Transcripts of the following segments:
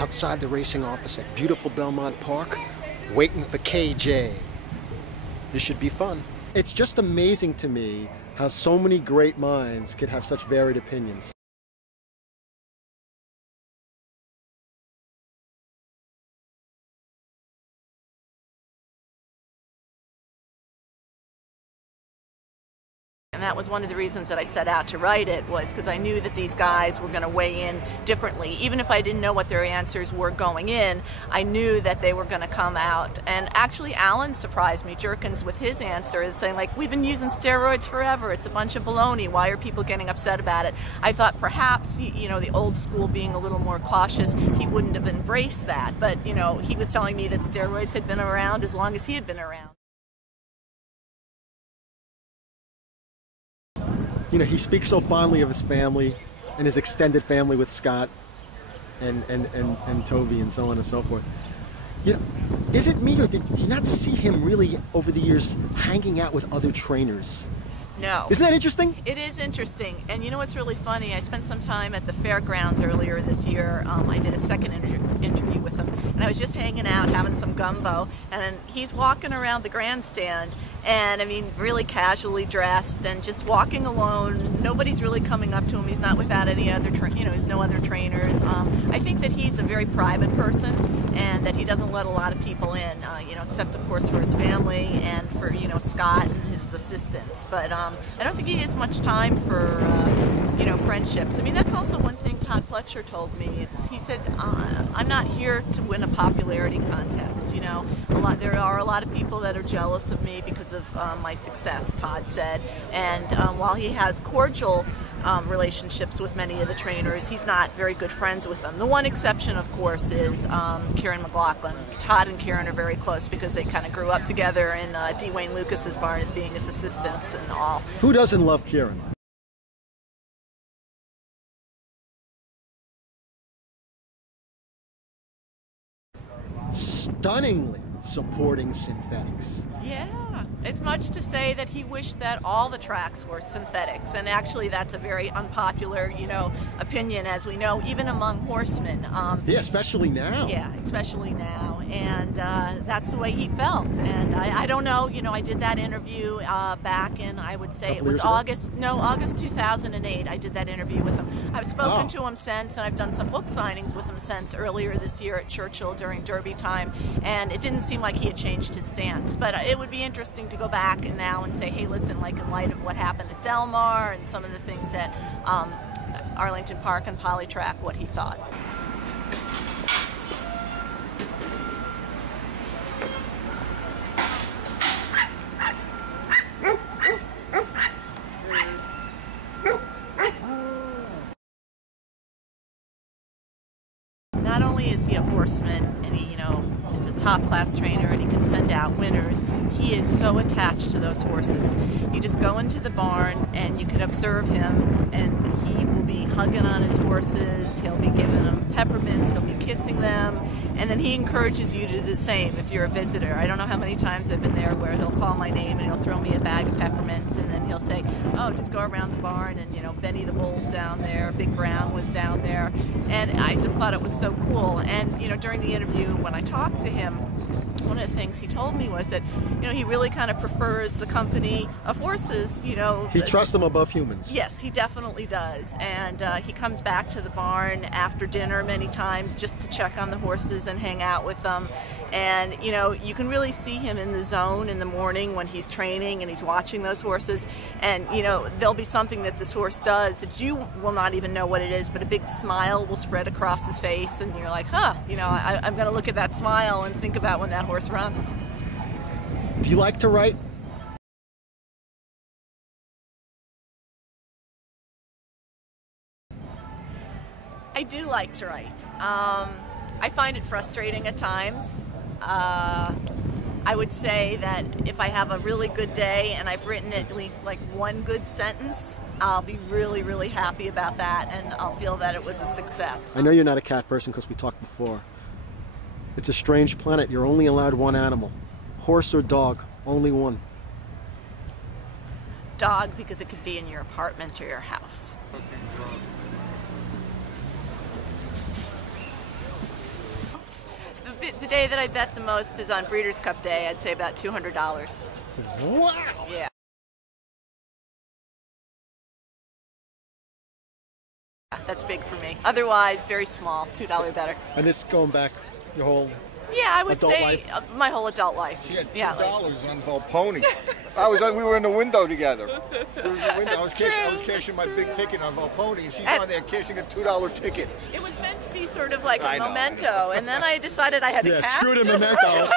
outside the racing office at beautiful Belmont Park, waiting for KJ. This should be fun. It's just amazing to me how so many great minds could have such varied opinions. And that was one of the reasons that I set out to write it, was because I knew that these guys were going to weigh in differently. Even if I didn't know what their answers were going in, I knew that they were going to come out. And actually, Alan surprised me, Jerkins, with his answer, saying, like, we've been using steroids forever. It's a bunch of baloney. Why are people getting upset about it? I thought perhaps, you know, the old school being a little more cautious, he wouldn't have embraced that. But, you know, he was telling me that steroids had been around as long as he had been around. You know, he speaks so fondly of his family and his extended family with Scott and Toby and so on and so forth. You know, is it me, or did you not see him really over the years hanging out with other trainers? No. Isn't that interesting? It is interesting. And you know what's really funny? I spent some time at the fairgrounds earlier this year. I did a second interview with him. And I was just hanging out, having some gumbo. And he's walking around the grandstand. And I mean, really casually dressed and just walking alone. Nobody's really coming up to him. He's not without any other, he's no other trainers. I think that he's a very private person and that he doesn't let a lot of people in, you know, except of course for his family and for, you know, Scott and his assistants. But I don't think he has much time for, you know, friendships. I mean, that's also one thing Todd Pletcher told me. He said, I'm not here to win a popularity contest, you know. There are a lot of people that are jealous of me because of my success, Todd said. And while he has cordial relationships with many of the trainers, he's not very good friends with them. The one exception, of course, is Kieran McLaughlin. Todd and Kieran are very close because they kind of grew up together in D. Wayne Lucas's barn as being his assistants and all. Who doesn't love Kieran? Stunningly supporting synthetics. Yeah, it's much to say that he wished that all the tracks were synthetics, and actually that's a very unpopular, you know, opinion, as we know, even among horsemen. Yeah, especially now. Yeah, especially now, and that's the way he felt. And I don't know, you know, I did that interview back in, I would say it was August 2008. I did that interview with him. I've spoken to him since, and I've done some book signings with him since earlier this year at Churchill during Derby time, and it didn't seem like he had changed his stance. But it would be interesting to go back and now and say, hey, listen, like in light of what happened at Del Mar and some of the things at Arlington Park and Polytrack, what he thought. Not only is he a horseman and he, you know, is a top-class trainer and he can send out winners, he is so attached to those horses. You just go into the barn and you can observe him, and he will be hugging on his horses, he'll be giving them peppermints, he'll be kissing them, and then he encourages you to do the same if you're a visitor. I don't know how many times I've been there where he'll call my name and he'll throw me a bag of peppermints, and then he'll say, oh, just go around the barn, and, you know, Benny the Bull's down there, Big Brown was down there, and I just thought it was so cool. And, you know, during the interview when I talked to him, one of the things he told me was that, you know, he really kind of prefers the company of horses, you know. He trusts them above humans. Yes, he definitely does. And he comes back to the barn after dinner many times just to check on the horses and hang out with them. And, you know, you can really see him in the zone in the morning when he's training and he's watching those horses. And, you know, there'll be something that this horse does that you will not even know what it is, but a big smile will spread across his face, and you're like, huh, you know, I'm going to look at that smile and think about when that horse runs. Do you like to write? I do like to write. I find it frustrating at times. I would say that if I have a really good day and I've written at least like one good sentence, I'll be really, really happy about that, and I'll feel that it was a success. I know you're not a cat person because we talked before. It's a strange planet. You're only allowed one animal. Horse or dog, only one. Dog, because it could be in your apartment or your house. the day that I bet the most is on Breeders' Cup Day. I'd say about $200. Wow. Yeah. That's big for me. Otherwise, very small, $2 better. And this is going back your whole Yeah, I would adult say life? My whole adult life. She had $2 Yeah, on Volponi. We were in the window together. I was true. cashing my That's big true. ticket on Volponi, and she's And- on there cashing a $2 ticket. it was meant to be sort of like I a know. memento, and then I decided I had to Yeah, cash screw the it. memento. Going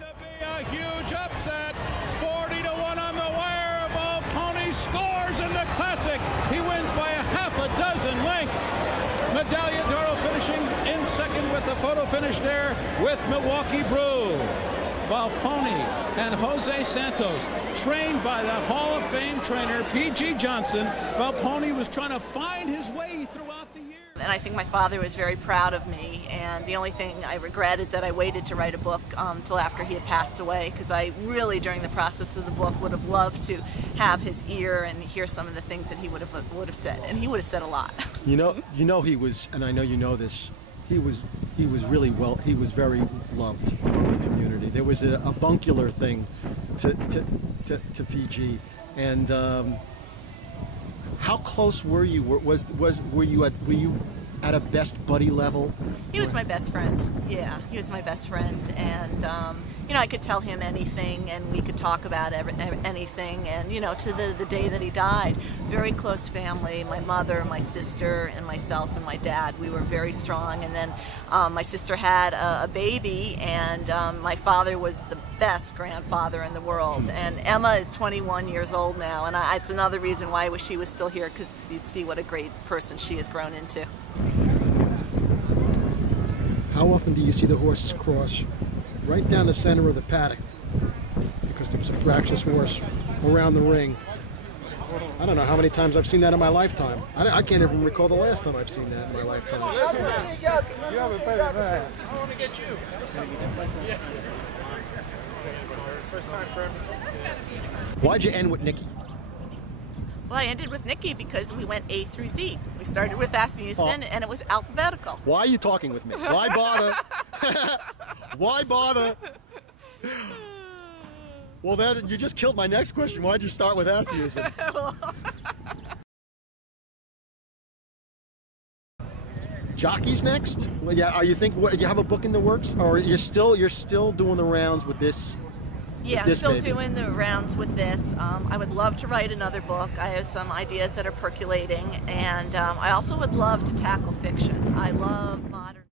to be a huge upset. 40-1 on the wire. Volponi scores in the Classic. He wins by a half a dozen lengths. Medaglia d'Oro finishing in second with a photo finish there with Milwaukee Brew. Volponi and Jose Santos, trained by the Hall of Fame trainer P.G. Johnson. Volponi was trying to find his way throughout the year. And I think my father was very proud of me, and the only thing I regret is that I waited to write a book till after he had passed away, because I really, during the process of the book, would have loved to have his ear and hear some of the things that he would have said, and he would have said a lot. You know he was, and I know you know this. He was really well. He was very loved in the community. There was a avuncular thing to Fiji, and how close were you? Were you at a best buddy level? He was my best friend. Yeah, he was my best friend, and I could tell him anything, and we could talk about anything, and to the day that he died, very close family. My mother, my sister, and myself and my dad. We were very strong, and then my sister had a baby, and my father was the best grandfather in the world. And Emma is 21 years old now, and it's another reason why I wish she was still here, because you'd see what a great person she has grown into. How often do you see the horses cross right down the center of the paddock? Because there was a fractious horse around the ring. I don't know how many times I've seen that in my lifetime. I can't even recall the last time I've seen that in my lifetime. You have a better man. I want to get you. First time for everything. Why'd you end with Nikki? Well, I ended with Nikki because we went A through Z. We started with Asmussen, and it was alphabetical. Why are you talking with me? Why bother? Why bother? Well, you just killed my next question. Why'd you start with Asmussen? Jockeys next? Well, yeah. Are you you have a book in the works, or you're still doing the rounds with this? Yeah, I'm this still baby? doing the rounds with this. I would love to write another book. I have some ideas that are percolating, and I also would love to tackle fiction. I love modern.